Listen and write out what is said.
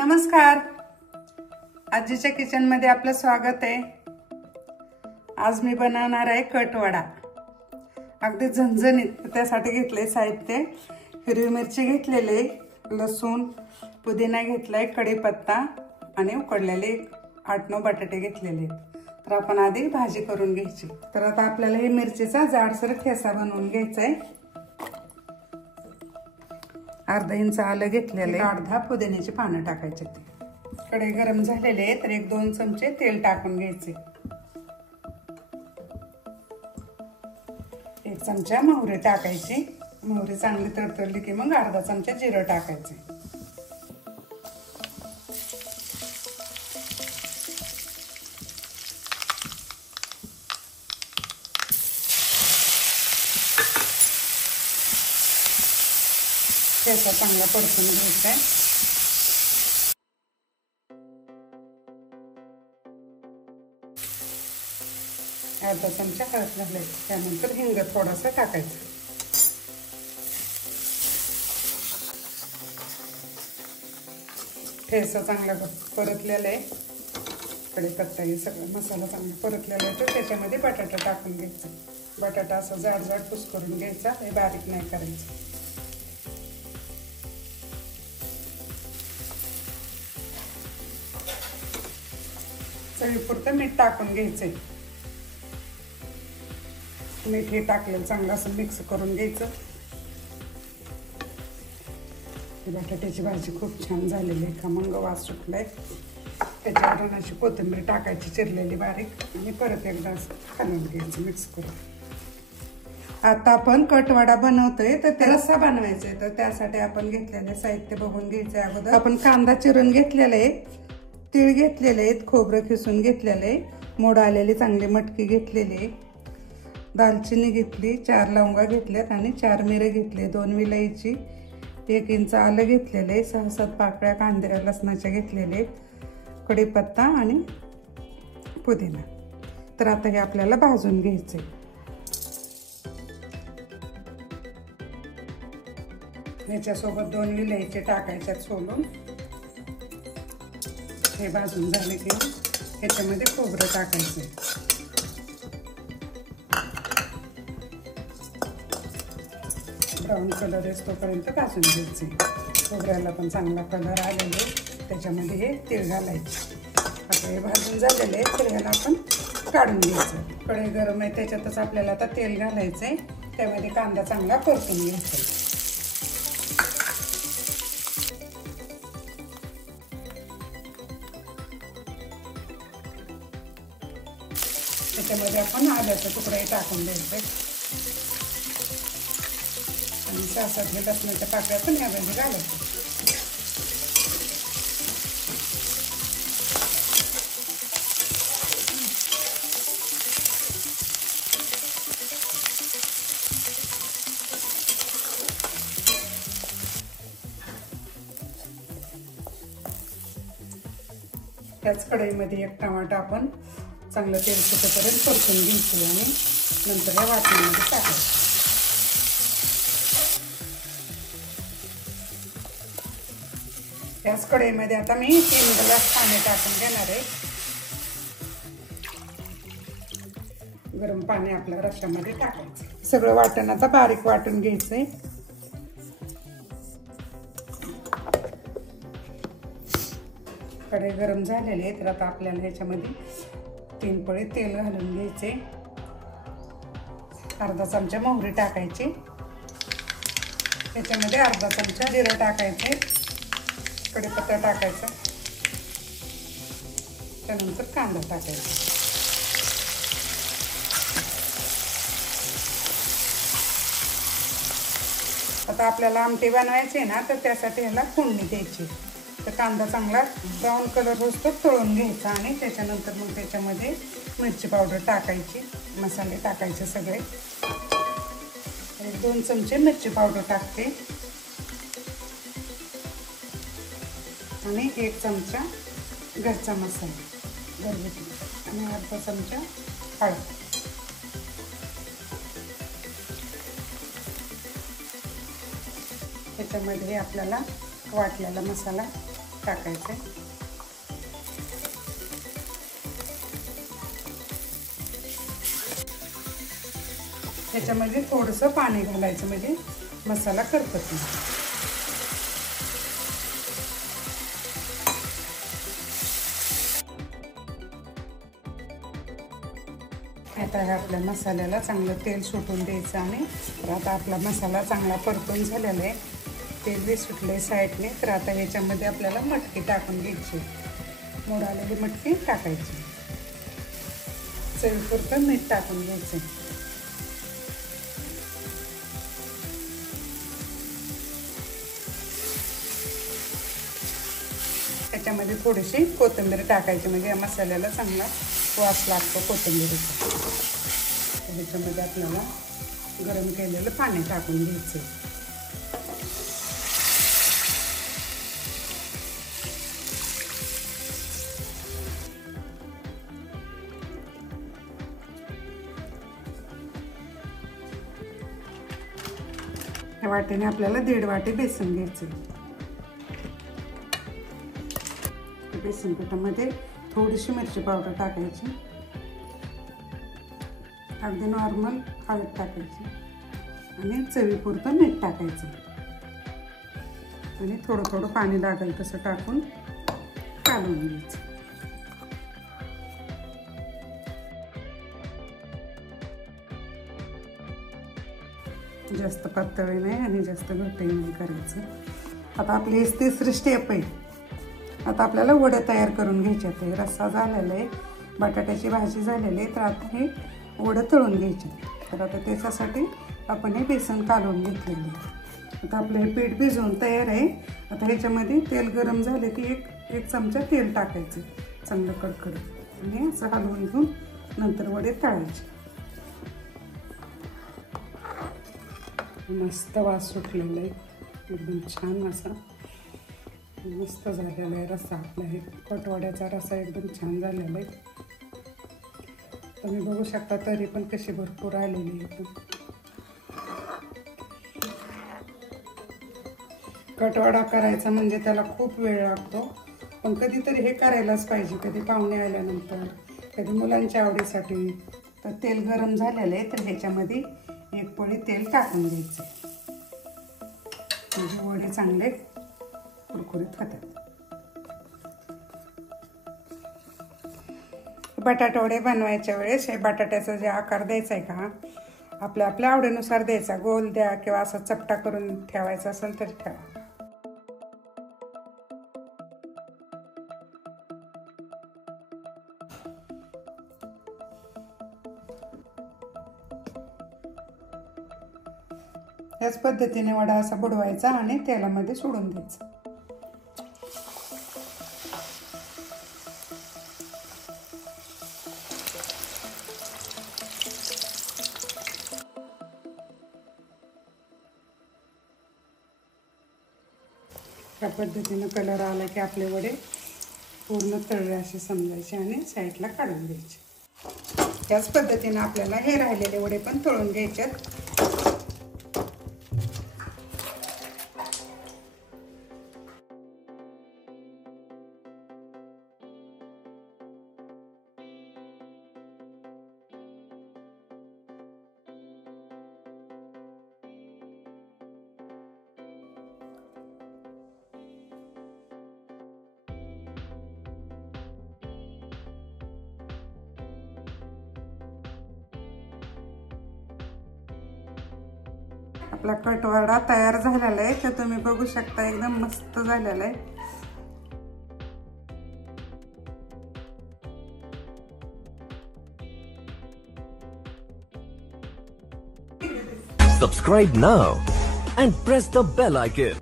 नमस्कार, आजीच्या किचन मध्ये आपलं स्वागत आहे। आज मी बनवणार आहे कटवडा, अगदी झणझणीत। त्यासाठी घेतले साहित्य, हिरवी मिरची घेतलेले, लसूण, पुदिना घेतलाय, कढीपत्ता आणि उकडलेले 8-9 बटाटे घेतलेले। तर आपण आधी भाजी करून घ्यायची। तर आता आपल्याला ही मिरचीचा जाडसर ठेसा बनवून घ्यायचा आहे। अर्धा इंच आलं घेतलेले, अर्धा पुदिन्याची पानं टाकायचे। कढई गरम झालेले तर 1-2 चमचे तेल टाकून घ्यायचे। 1 चमचा मोहरी टाकायची। मोहरी चांगली तडतडली की मग अर्धा चमचा जिरं टाकायचे। ठेचा चांगला परतून घ्यायचा आहे। अर्धा चमचा हळद घालायची, त्यानंतर हिंग थोडासा टाकायचा। ठेचा चांगला परतलेला आहे, कढीपत्ता हे सगळं मसाला चांगला परतलेला आहे। तर त्याच्यामध्ये बटाटा टाकून घ्यायचा। बटाटा असा जाड जाड कुस करून घ्यायचा, हे बारीक नाही करायचं। चवीपुरतं मीठ टाकून घ्यायचंय। मीठ हे टाकलेलं चांगलं असं मिक्स करून घ्यायचं। बटाट्याची भाजी खूप छान झालेली आहे, खमंग वास सुटलाय। त्याच्यावरून अशी कोथिंबीर टाकायची चिरलेली बारीक, आणि परत एकदा हलवून घ्यायचं मिक्स करून। आता आपण कटवडा बनवतोय, तर ते रस्सा बनवायचा आहे। तर त्यासाठी आपण घेतलेले साहित्य बघून घ्यायचंय अगोदर। आपण कांदा चिरून घेतलेला आहे, तीळ घेतलेले आहेत, खोबरं खिसून घेतलेले, मोड आलेली चांगली मटकी घेतलेली, दालचिनी घेतली, 4 लवंगा घेतल्यात आणि 4 मिरे घेतले, 2 विलायची, 1 इंच आलं घेतलेले, 6-7 पाकळ्या कांद्या लसणाच्या घेतलेले, कढीपत्ता आणि पुदिना। तर आता हे आपल्याला भाजून घ्यायचे। याच्यासोबत 2 विलायची टाकायच्यात सोलून। हे भाजून झाले की ह्याच्यामध्ये खोबरं टाकायचं। ब्राऊन कलर येतोपर्यंत भाजून घ्यायचे। खोबऱ्याला पण चांगला कलर आलेले, त्याच्यामध्ये हे तीळ घालायचे। आता हे भाजून झालेले तर ह्याला आपण काढून घ्यायचं। कढई गरम आहे, त्याच्यातच आपल्याला आता तेल घालायचंय। त्यामध्ये कांदा चांगला परतून घ्यायचा। त्याच्यामध्ये आपण आल्याचा तुकडा टाकून द्यायचा आणि 6-7 लसणाच्या पाकळ्या पण यामध्ये घालायच्या। त्याच कढईमध्ये 1 टमाटा आपण चांगलं तेल सुटेपर्यंत परतून घ्यायचं आणि नंतर या वाटणीमध्ये टाकायचं। याच कढईमध्ये आता मी 3 ग्लास पाणी टाकून घेणार आहे। गरम पाणी आपल्या रश्श्यामध्ये टाकायचं। सगळं वाटण आता बारीक वाटून घ्यायचंय। कढई गरम झालेली आहे, तर आता आपल्याला ह्याच्यामध्ये 3 पळी तेल घालून घ्यायचे। अर्धा चमचा मोहरी टाकायची, त्याच्यामध्ये अर्धा चमचा जिरं टाकायचे, कढीपत्ता टाकायचा, त्यानंतर कांदा टाकायचा। आता आपल्याला आमटी बनवायची ना, तर त्यासाठी ह्याला फोडणी द्यायची। तर कांदा चांगला ब्राऊन कलर होतो तळून घ्यायचा आणि त्याच्यानंतर मग त्याच्यामध्ये मिरची पावडर टाकायची, मसाले टाकायचे सगळे। 1-2 चमचे मिरची पावडर टाकते आणि 1 चमचा घरचा मसाला घरगुती आणि अर्धा चमचा हळद। त्याच्यामध्ये आपल्याला वाटलेला मसाला टाकायचं आहे. त्याच्यामध्ये थोडंसं पाणी घालायचं म्हणजे मसाला करपत नाही. आता हे आपल्या मसाल्याला चांगलं तेल सुटून द्यायचं आणि तर आता आपला मसाला चांगला परतून झालेला आहे. तेल बी सुटले साईडने. तर आता ह्याच्यामध्ये आपल्याला मटकी टाकून घ्यायची. मोड आलेली मटकी टाकायची. चवीपुरतं मीठ टाकून घ्यायचं. त्याच्यामध्ये थोडीशी कोथिंबीर टाकायची म्हणजे या मसाल्याला चांगला वास लागतो कोथिंबीरीचा. ह्याच्यामध्ये आपल्याला गरम केलेलं पाणी टाकून घ्यायचं. या वाटीने आपल्याला 1.5 वाटी बेसन घ्यायचं. बेसन पिठामध्ये थोडीशी मिरची पावडर टाकायची. अगदी नॉर्मल हळद टाकायची आणि चवीपुरतं मीठ टाकायचं आणि थोडं थोडं पाणी लागेल तसं टाकून कालवून घ्यायचं. जास्त पातळ नाही आणि जास्त घट्ट नाही करायचं. आता आपली 3री स्टेप आहे. आता आपल्याला वड्या तयार करून घ्यायच्यात. रस्सा झालेला आहे, बटाट्याची भाजी झालेली आहे. तर आता हे वडं तळून घ्यायचे. तर आता त्याच्यासाठी आपण हे बेसन कालवून घेतलेलं आहे. आता आपलं हे पीठ भिजवून तयार आहे. आता ह्याच्यामध्ये तेल गरम झाले की एक चमचा तेल टाकायचं चांगलं कडकडत आणि असं हलवून घेऊन नंतर वडे तळायचे. मस्त वास सुटलेला आहे. एकदम छान असा मस्त झालेला आहे रस्सा. आपला हे कटवड्याचा रस्सा एकदम छान झालेला आहे. तुम्ही बघू शकता तरी पण कशी भरपूर आलेली आहे. कटवडा करायचा म्हणजे त्याला खूप वेळ लागतो, पण कधीतरी हे करायलाच पाहिजे. कधी पाहुणे आल्यानंतर, कधी मुलांच्या आवडीसाठी. तर तेल गरम झालेलं आहे. तर ह्याच्यामध्ये 1 पळी तेल टाकून द्यायचं म्हणजे वडे चांगले कुरकुरीत होतात. बटाटा वडे बनवायच्या वेळेस हे बटाट्याचा जे आकार द्यायचा आहे का आपल्या आपल्या आवडीनुसार द्यायचा. गोल द्या किंवा असा चपटा करून ठेवायचा असेल तर ठेवा. याच पद्धतीने वडा असा बुडवायचा आणि तेलामध्ये सोडून द्यायचा. या पद्धतीने कलर आला की आपले वडे पूर्ण तळले असे समजायचे आणि साईडला काढून द्यायचे. याच पद्धतीने आपल्याला हे राहिलेले वडे पण तळून घ्यायचे. आपला कटवडा तयार झालेला आहे. तर तुम्ही बघू शकता एकदम मस्त झालेला आहे. Subscribe now and press the bell icon.